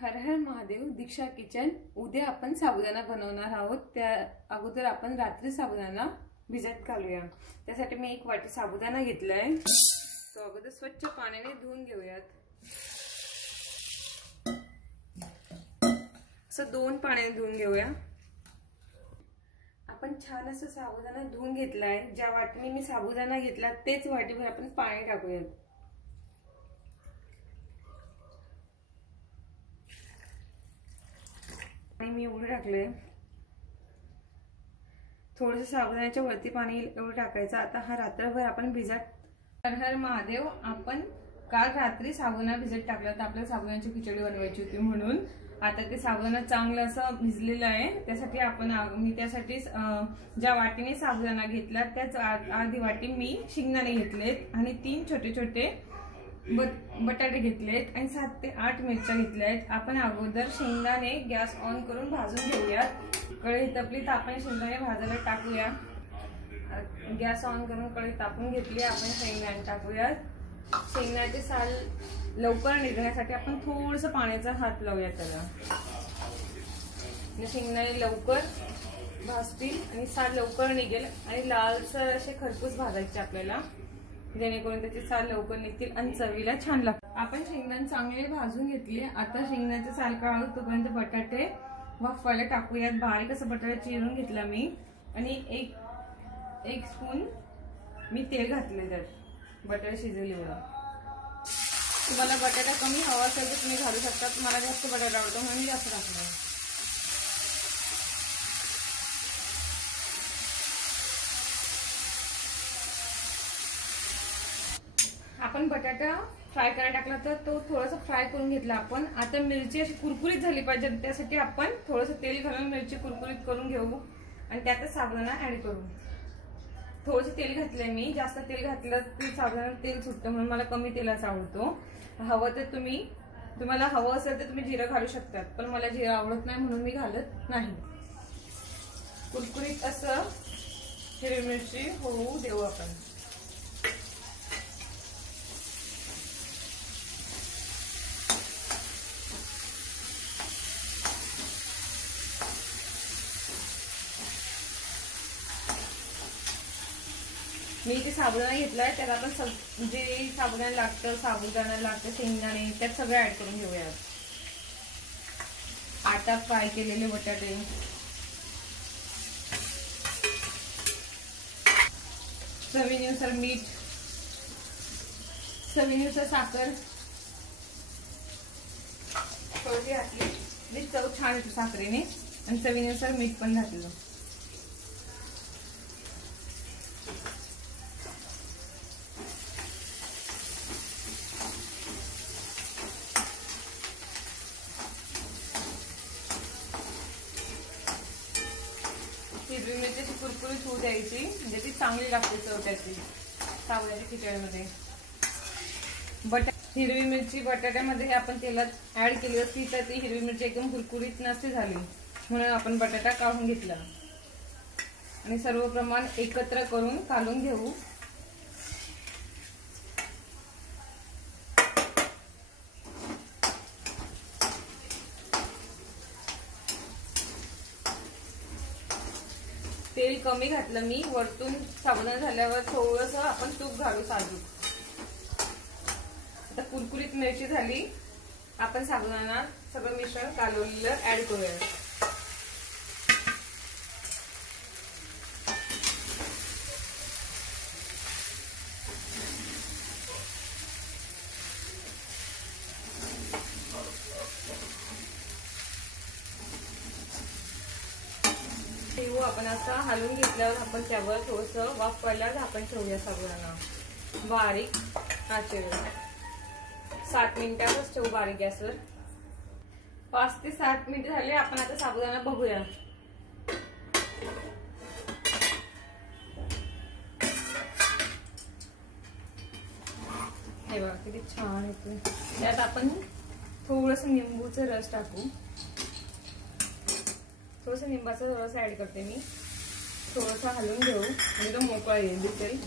हर हर महादेव. दीक्षा kitchen. उद्या आपण साबुदाणा बनवणार आहोत. त्या अगोदर आपण रात्री साबुदाणा भिजत घालूया. त्यासाठी मी एक वाटी साबुदाणा घेतलाय. तो अगोदर स्वच्छ पाण्याने धुवून घेऊयात. असं 2 पाण्याने धुवून घेऊया. आपण छान असं साबुदाणा धुवून घेतलाय. ज्या वाटीने मी साबुदाणा घेतला तेच वाटीवर आपण पाणी टाकूयात. आणि मी एवढं टाकलंय. थोडंसं साबुदाण्याच्या वरती पाणी एवढं टाकायचं. आता हा रात्रभर आपण भिजत. हर हर महादेव. आपण काल रात्री साबुदाणा भिजत टाकला तर आपल्याला साबुदाण्याची खिचडी बनवायची होती, म्हणून आता ते साबुदाणा चांगलं असं भिजलेलं आहे. त्यासाठी मी त्यासाठी ज्या वाटीने साबुदाणा घेतला त्याच अर्धी वाटी मी शेंगदाणे घेतलेत आणि 3 छोटे छोटे बटाटे घेतलेत आणि 7 ते 8 मिरच्या घेतल्यात. आपण अगोदर शेंगदाणे गॅस ऑन करून भाजून घेऊयात. कढई तपली तर आपण शेंगदाणे भाजायला टाकूया. गॅस ऑन करून कढई तापून घेतली. आपण शेंगदाणे टाकूयात. शेंगदाण्याचे साल लवकर निघण्यासाठी आपण थोडंसं पाण्याचा हात लावूया त्याला. शेंगदाणे लवकर भाजतील आणि साल लवकर निघेल आणि लालसर असे खरपूस भाजायचे आपल्याला, जेणेकरून त्याची साल लवकर निघतील आणि चवीला छान लागतात. आपण शेंगदाणे चांगले भाजून घेतले. आता शेंगदाण्याचे साल काढू तोपर्यंत बटाटे वाफवायला टाकूयात. बारीक असं बटाटा चिरून घेतला मी आणि एक स्पून मी तेल घातले त्यात. बटाटा शिजवले एवढं. तुम्हाला बटाटा कमी हवा असेल तर तुम्ही घालू शकता. मला जास्त बटाटा आवडतो म्हणून जास्त टाकला. आपण बटाटा फ्राय करायला टाकला तर तो थोडासा फ्राय करून घेतला आपण. आता मिरची अशी कुरकुरीत झाली पाहिजे, त्यासाठी आपण थोडंसं तेल घालून मिरची कुरकुरीत करून घेऊ आणि त्यातच साबुदाणा ऍड करू. थोडंसं तेल घातलंय मी. जास्त तेल घातलं की साबुदाणा तेल सुटतं, म्हणून मला कमी तेलाचा आवडतो. हवं तर तुम्हाला हवं असेल तर तुम्ही जिरं घालू शकतात, पण मला जिरं आवडत नाही म्हणून मी घालत नाही. कुरकुरीत असं हिरवी मिरची होऊ देऊ आपण. मी इथे साबुदाणा घेतलाय. त्यात आपण जे साबुदाणा लागतं, शेंगदाणे त्यात सगळं ऍड करून घेऊयात. आटा फ्राय केलेले बटाटे, चवीनुसार मीठ, चवीनुसार साखर थोडी घातली. चव छान येते साखरेने आणि चवीनुसार मीठ पण घातलं. हिरवी मिरची कुरकुरीत होऊ द्यायची, म्हणजे ती चांगली लागते चव त्याची साबुदाण्याच्या खिचडीमध्ये. हिरवी मिरची बटाट्यामध्ये आपण तेलात ऍड केली असती तर ती हिरवी मिरची एकदम कुरकुरीत नसती झाली, म्हणून आपण बटाटा काढून घेतला आणि सर्व प्रमाण एकत्र करून काढून घेऊ. तेल कमी घातलं मी. वरतून साबुदाणा झाल्यावर थोडंसं आपण तूप घालू साजूक. आता कुरकुरीत मिरची झाली. आपण साबुदाणा सगळं मिश्रण कालवलेलं ऍड करूया. आपण असं हलवून घेतल्यावर आपण त्यावर थोडंसं वाफवायला झाकण ठेवूया. साबुदाणा बारीक आचेवर 7 मिनिटांवरच ठेवू बारीक गॅसवर. 5 ते 7 मिनिट झाले. आपण आता साबुदाणा बघूया. हे बघा किती छान येते. त्यात आपण थोडंसं निंबूचा रस टाकू. थोडंसं निंबाचा रस ऍड करते मी. थोडंसं हलवून घेऊ आणि तो मोकळा येईल दिसेल.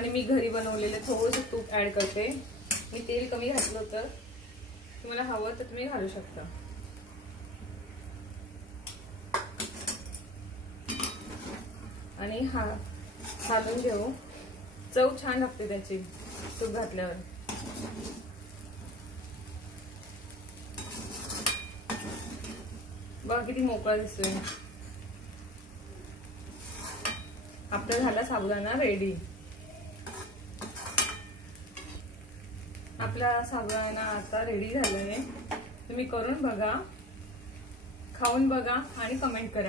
आणि मी घरी बनवलेले थोडंसं तूप ऍड करते. मी तेल कमी घातलं होतं, तुम्हाला हवं तर तुम्ही घालू शकता. आणि घालून घेऊ. चव छान लागते त्याची तूप घातल्यावर. बघा किती मोकळा दिसतोय. आपला झाला साबुदाणा रेडी. आपला साबुदाणा आता रेडी झालाय. तुम्ही करून बघा, खाऊन बघा आणि कमेंट करा.